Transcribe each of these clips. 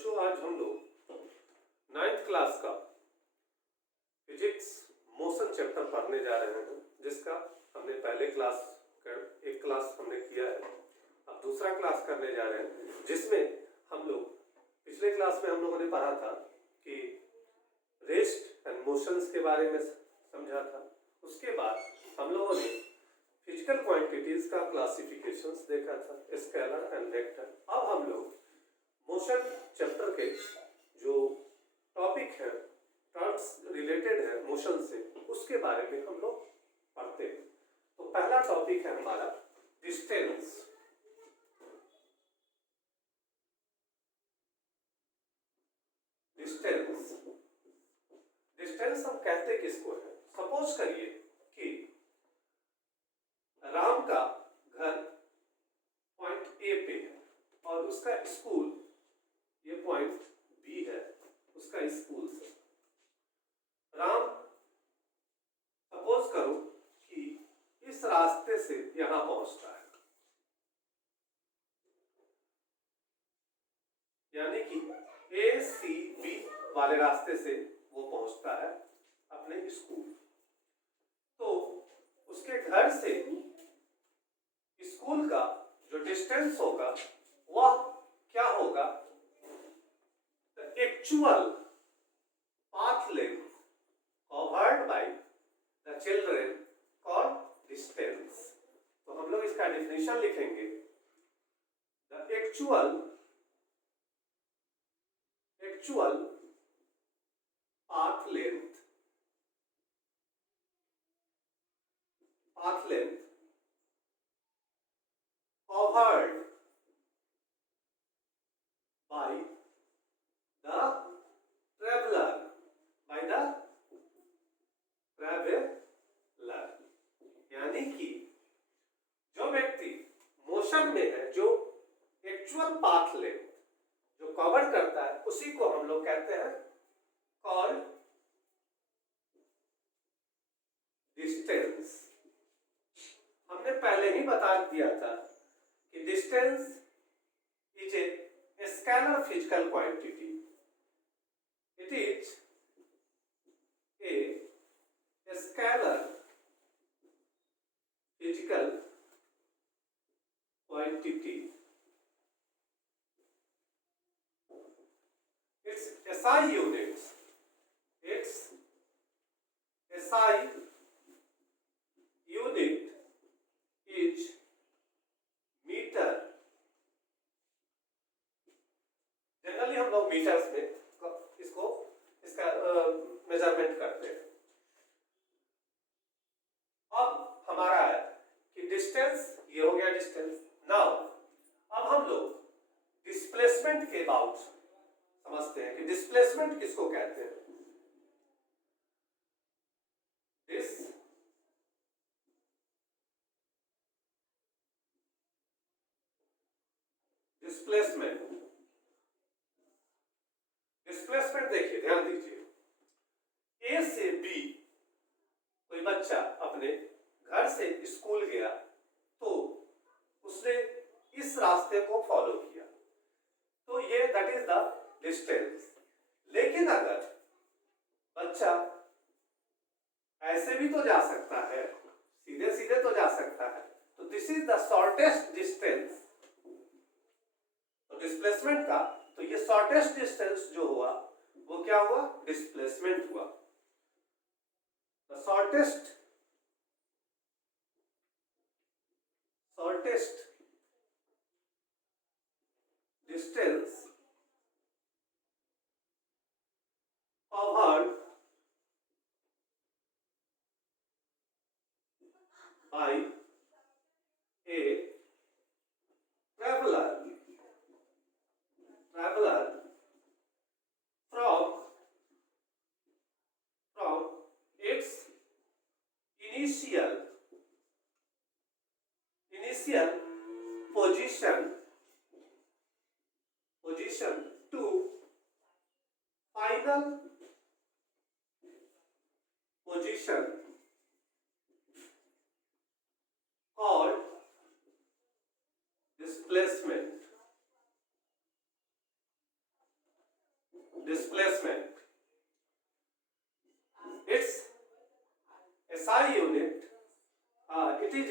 बच्चों, आज हम लोग 9th क्लास का फिजिक्स मोशन चैप्टर पढ़ने जा रहे हैं, जिसका हमने पहले एक क्लास हमने किया है। अब दूसरा क्लास करने जा रहे हैं, जिसमें हम लोग पिछले क्लास में हम लोगों ने पढ़ा था कि रेस्ट एंड मोशंस के बारे में समझा था। उसके बाद हम लोगों ने फिजिकल क्वांटिटीज का क्लासिफिकेशंस देखा था, स्केलर एंड वेक्टर। अब हम लोग मोशन चैप्टर के जो टॉपिक है, टर्म्स रिलेटेड है मोशन से, उसके बारे में हम लोग पढ़ते हैं। तो पहला टॉपिक है हमारा डिस्टेंस। डिस्टेंस डिस्टेंस हम कहते किसको है? सपोज करिए कि राम का घर पॉइंट ए पे है और उसका स्कूल ये पॉइंट बी है। उसका स्कूल से राम सपोज करो कि इस रास्ते से यहां पहुंचता है, यानी कि ए सी बी वाले रास्ते से वो पहुंचता है अपने स्कूल। तो उसके घर से स्कूल का जो डिस्टेंस होगा वह क्या होगा? The actual path length covered by the children called distance. तो हम लोग इसका डेफिनेशन लिखेंगे। The actual path length covered by the traveler यानी कि जो व्यक्ति मोशन में है, जो एक्चुअल पाथ लेंथ जो कवर करता है, उसी को हम लोग कहते हैं कॉल्ड डिस्टेंस। हमने पहले ही बता दिया था कि distance is a scalar physical quantity. It is a scalar physical quantity. its SI units is metre. Generally हम लोग मीटर्स में इसका मेजरमेंट करते हैं। अब हमारा है कि डिस्टेंस ये हो गया डिस्टेंस। नाउ अब हम लोग डिस्प्लेसमेंट के अबाउट समझते हैं कि डिस्प्लेसमेंट किसको कहते हैं। डिस्प्लेसमेंट देखिए, ध्यान दीजिए। ए से बी कोई बच्चा अपने घर से स्कूल गया, तो उसने इस रास्ते को फॉलो किया, तो ये दैट इज द डिस्टेंस। लेकिन अगर बच्चा ऐसे भी तो जा सकता है, सीधे सीधे तो जा सकता है, तो this is the shortest distance. तो डिस्प्लेसमेंट का तो ये शॉर्टेस्ट डिस्टेंस जो हुआ वो क्या हुआ? डिस्प्लेसमेंट हुआ। The shortest distance covered by a traveler from its initial position to final position called displacement। displacement. Its SI unit, it is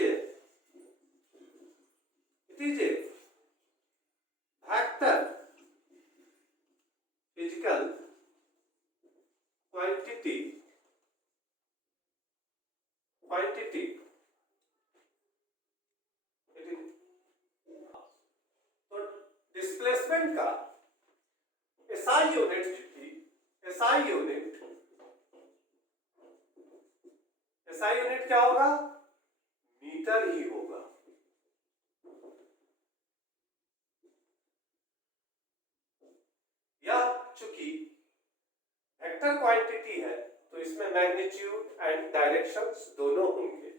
a vector physical quantity. तो डिस्प्लेसमेंट का SI यूनिट क्या होगा? मीटर ही होगा। यह चूंकि vector quantity है तो इसमें मैग्नीट्यूड एंड डायरेक्शंस दोनों होंगे,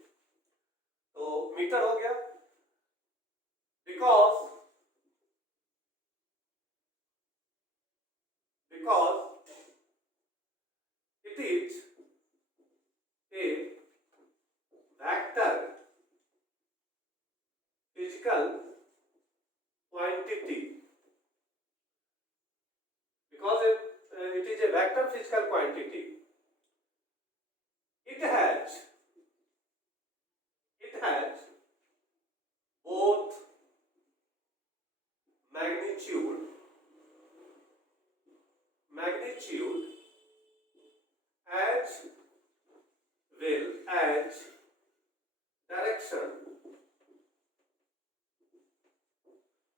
तो मीटर हो गया। because it is a vector physical quantity. Because it is a vector physical quantity, it has both magnitude as well as direction.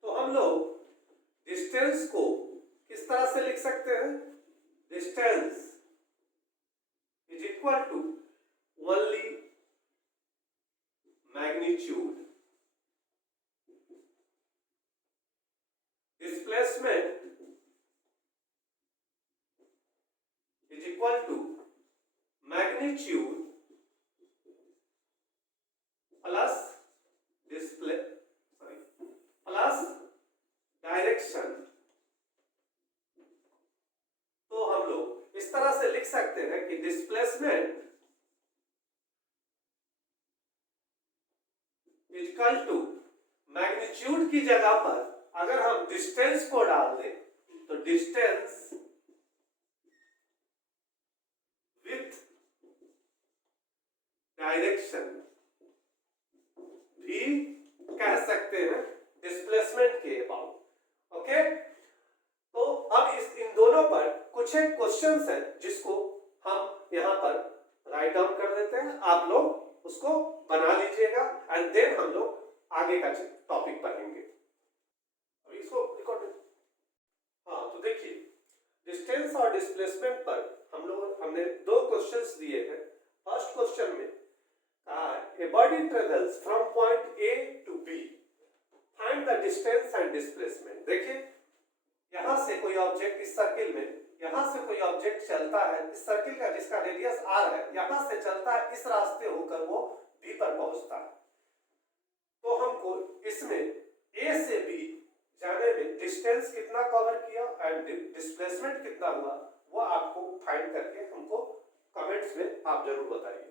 तो हम लोग डिस्टेंस को किस तरह से लिख सकते हैं? Distance is equal to only magnitude, displacement is equal to magnitude plus direction. तो हम लोग इस तरह से लिख सकते हैं कि displacement is equal to magnitude की जगह पर अगर हम डिस्टेंस को डाल दें तो डिस्टेंस डायरेक्शन भी कह सकते हैं डिस्प्लेसमेंट के अबाउट। ओके, तो अब इन दोनों पर कुछ एक क्वेश्चंस हैं जिसको हम यहां पर राइट डाउन कर देते हैं, आप लोग उसको बना लीजिएगा एंड देन हम लोग आगे का टॉपिक पढ़ेंगे। अभी इसको रिकॉर्ड। हाँ, तो देखिए डिस्टेंस और डिस्प्लेसमेंट पर हमने दो क्वेश्चंस दिए हैं। फर्स्ट क्वेश्चन में a body travels from point A to B, find the distance and displacement। देखिए यहां से कोई ऑब्जेक्ट इस सर्किल में, यहां से कोई ऑब्जेक्ट चलता है इस सर्किल का जिसका रेडियस r है, यहां से चलता है इस रास्ते होकर वो B पर पहुंचता है। तो हमको इसमें A से B जाने में डिस्टेंस कितना कवर किया एंड डिस्प्लेसमेंट कितना हुआ वो आपको फाइंड करके हमको कमेंट्स में आप जरूर बताइए।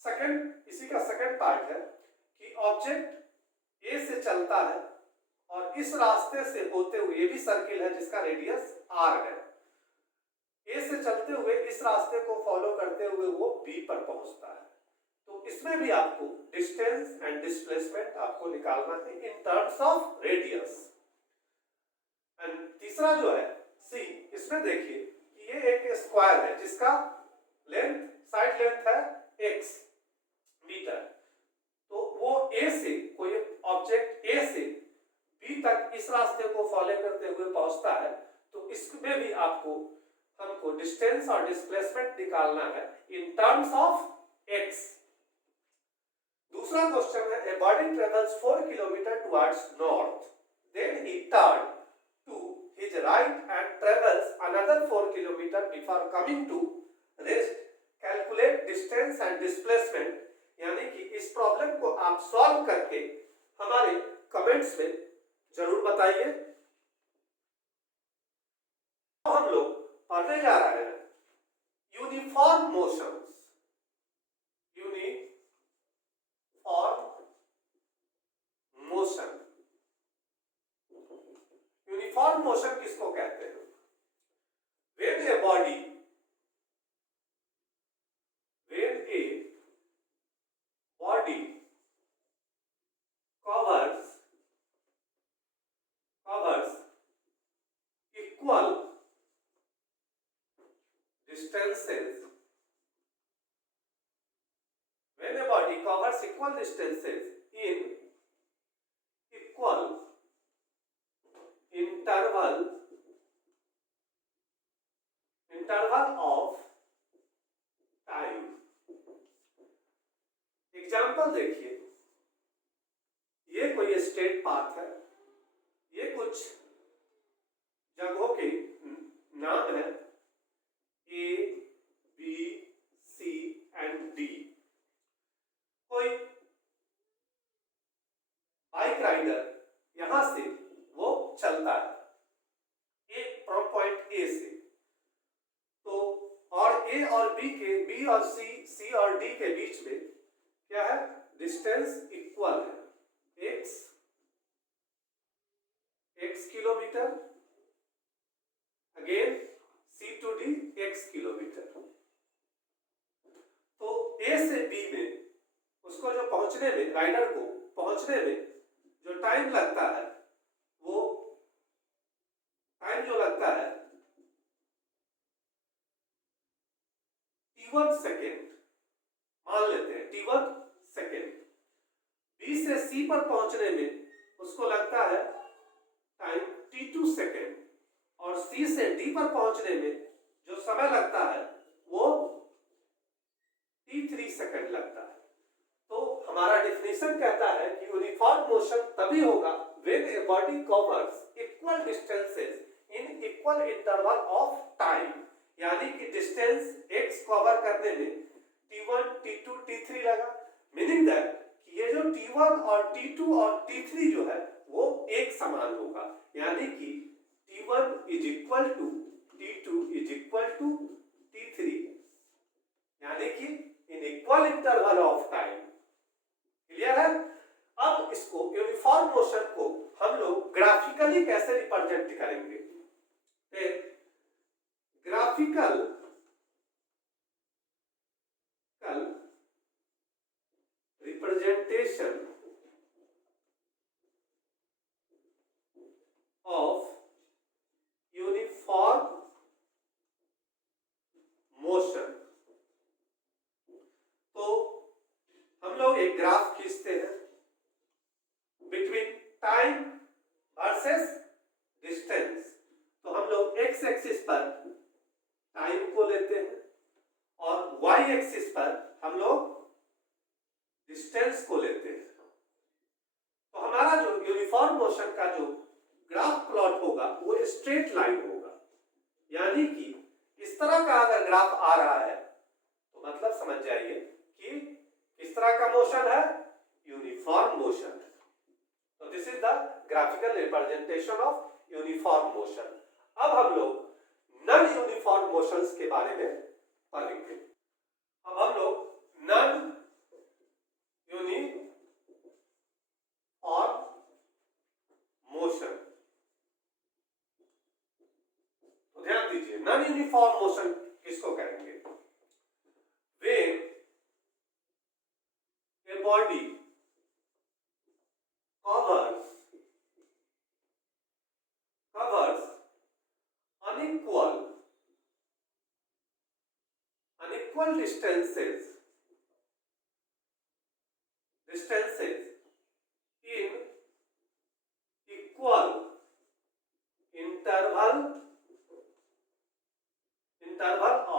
सेकंड, इसी का सेकंड पार्ट है कि ऑब्जेक्ट ए से चलता है और इस रास्ते से होते हुए, ये भी सर्किल है जिसका रेडियस r है, ए से चलते हुए इस रास्ते को फॉलो करते हुए वो बी पर पहुंचता है। तो इसमें भी आपको डिस्टेंस एंड डिस्प्लेसमेंट आपको निकालना है in terms of radius. And तीसरा जो है सी, इसमें देखिए कि ये एक स्क्वायर है जिसका लेंथ, साइड लेंथ है x मीटर। तो वो ए से, कोई ऑब्जेक्ट ए से बी तक इस रास्ते को फॉलो करते हुए पहुंचता है, तो इसमें भी हमको डिस्टेंस और डिस्प्लेसमेंट निकालना है इन टर्म्स ऑफ x। दूसरा क्वेश्चन है a body travels 4 kilometre towards north, then he turn to his right and travels another 4 kilometre before coming to rest, calculate distance and displacement. यानी कि इस problem को आप solve करके हमारे comments में जरूर बताइए। तो हम लोग पढ़ने जा रहे हैं यूनिफॉर्म मोशंस। यूनिफॉर्म मोशन किसको कहते हैं? distances, when a body covers equal distances in equal interval of time. Example देखिए, ये कोई स्ट्रेट पाथ है, ये कुछ जगहों के नाम है A, B, C and D। कोई बाइक राइडर यहां से वो चलता है एक फ्रॉम पॉइंट A से, तो और A और B और C और D के बीच में क्या है, डिस्टेंस इक्वल है, x kilometre, again C to D x kilometre. तो A से B में उसको जो पहुंचने में, राइडर को पहुंचने में जो टाइम लगता है, वो टाइम जो लगता है T1 सेकेंड मान लेते हैं, T1 सेकेंड। B से C पर पहुंचने में उसको लगता है टाइम T2 सेकेंड, और C से D पर पहुंचने में जो समय लगता है वो T3 सेकेंड लगता है। तो हमारा डेफिनेशन कहता है कि यूनिफॉर्म मोशन तभी होगा when a body covers equal distances in equal interval of time, यानी कि डिस्टेंस x कवर करने में T1, T2, T3 लगा, मीनिंग दैट कि ये जो T1 और T2 और T3 जो है वो एक समान होगा, यानी कि T1 is equal to T2 is equal to T3, यानी कि in equal interval of time. Clear है? अब इसको यूनिफॉर्म मोशन को हम लोग ग्राफिकली कैसे रिप्रेजेंट करेंगे? Graphical representation of uniform motion। तो हम लोग एक ग्राफ खींचते हैं बिटवीन टाइम वर्सेस डिस्टेंस। तो हम लोग एक्स एक्सिस पर टाइम को लेते हैं और वाई एक्सिस पर हम लोग डिस्टेंस को लेते हैं। तो हमारा जो यूनिफॉर्म मोशन का जो ग्राफ प्लॉट होगा वो स्ट्रेट लाइन होगा, यानी कि इस तरह का अगर ग्राफ आ रहा है तो मतलब समझ जाइए कि किस तरह का मोशन है, यूनिफॉर्म मोशन है। तो this is the graphical representation of uniform motion. अब हम लोग नॉन यूनिफॉर्म मोशंस के बारे में पढ़ेंगे। अब हम लोग नॉन यूनिफॉर्म मोशन, तो ध्यान दीजिए, नॉन यूनिफॉर्म मोशन किसको कहेंगे? When a body covers unequal distances in equal interval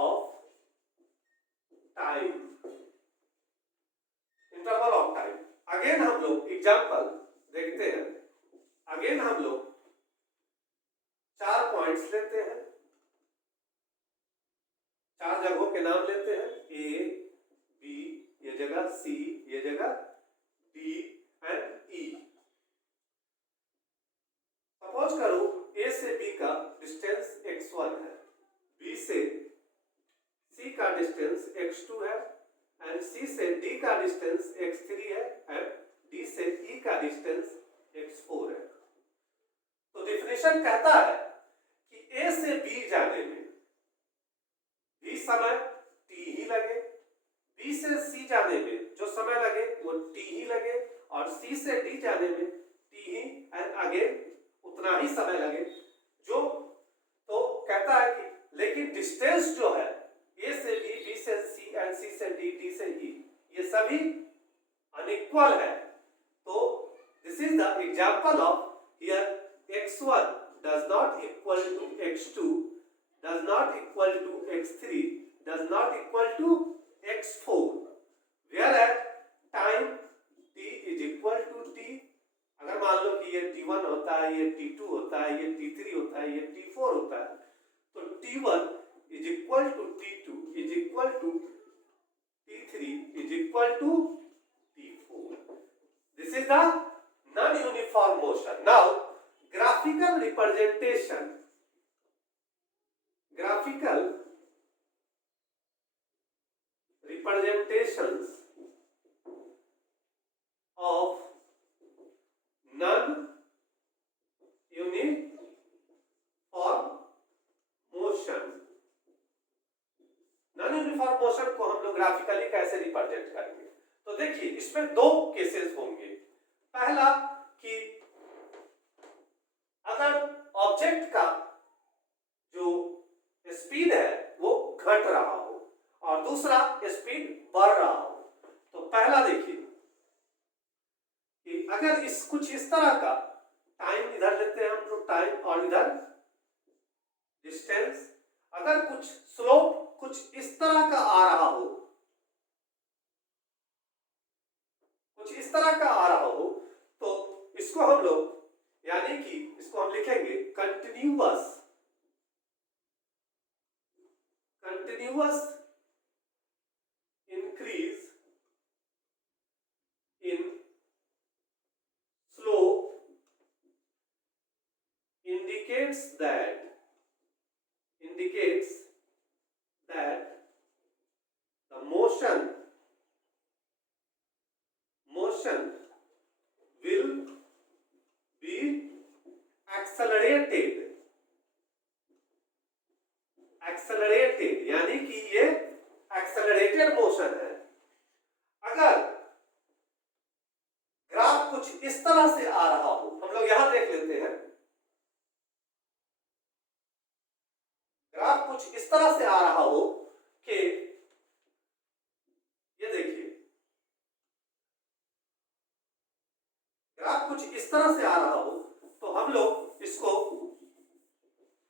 of time। Interval of time. Again हम लोग एग्जांपल देखते हैं। अगेन हम लोग 4 पॉइंट्स लेते हैं, 4 जगहों के नाम लेते हैं, A, B, ये जगह C, ये जगह D एंड E। सपोज करो A से B का डिस्टेंस x1 है, B से C का डिस्टेंस x2 है, एंड C से D का डिस्टेंस x3 है, एंड D से E का डिस्टेंस x4 है। तो डेफिनेशन कहता है कि A से B जाने में भी समय t ही लगे, B से C जाने में जो समय लगे वो t ही लगे, और C से D जाने में t ही एंड अगेन उतना ही समय लगे। जो तो कहता है कि लेकिन डिस्टेंस जो है equal to x2, does not equal to x3, does not equal to x4, whereas time t is equal to t, अगर मान लो कि ये t1 होता है, ये t2 होता है, ये t3 होता है, ये t4 होता है, तो t1 is equal to t2 is equal to t3 is equal to t4. This is the non-uniform motion. Now, graphical representation. Graphical representations of non-uniform motion. Non-uniform motion को हम लोग ग्राफिकली कैसे रिप्रेजेंट करेंगे? तो देखिए, इसमें दो केसेस होंगे। पहला कि अगर ऑब्जेक्ट का जो स्पीड है वो घट रहा हो और दूसरा स्पीड बढ़ रहा हो। तो पहला देखिए कि अगर इस कुछ इस तरह का टाइम इधर लेते हैं हम लोग, टाइम और इधर डिस्टेंस, अगर कुछ स्लोप कुछ इस तरह का आ रहा हो, कुछ इस तरह का आ रहा हो, तो इसको हम लोग यानी कि इसको हम लिखेंगे continuous increase in slope indicates that the motion will be accelerated यानी कि ये एक्सेलरेटेड मोशन है। अगर ग्राफ कुछ इस तरह से आ रहा हो, हम लोग यहां देख लेते हैं, ग्राफ कुछ इस तरह से आ रहा हो कि ये देखिए, ग्राफ कुछ इस तरह से आ रहा हो, तो हम लोग इसको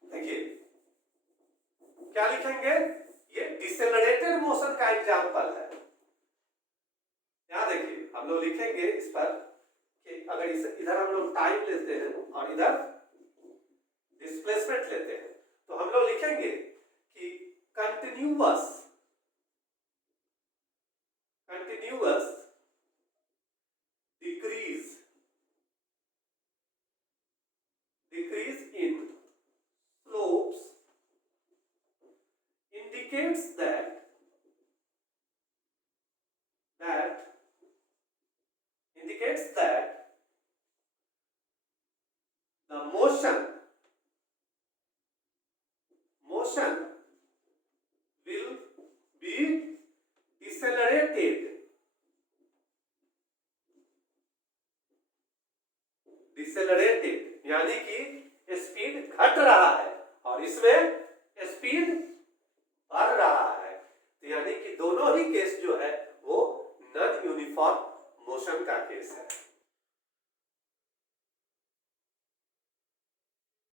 देखिए क्या लिखेंगे? ये डिसेलरेटेड मोशन का एग्जांपल है। यहां देखिए हम लोग लिखेंगे इस पर कि अगर इधर हम लोग टाइम लेते हैं और इधर डिस्प्लेसमेंट लेते हैं, तो हम लोग लिखेंगे कि continuous decrease in slopes indicates that the motion will be decelerated यानी कि स्पीड घट रहा है और इसमें स्पीड बढ़ रहा है। तो यानी कि दोनों ही केस जो है वो नॉन यूनिफॉर्म मोशन का केस है।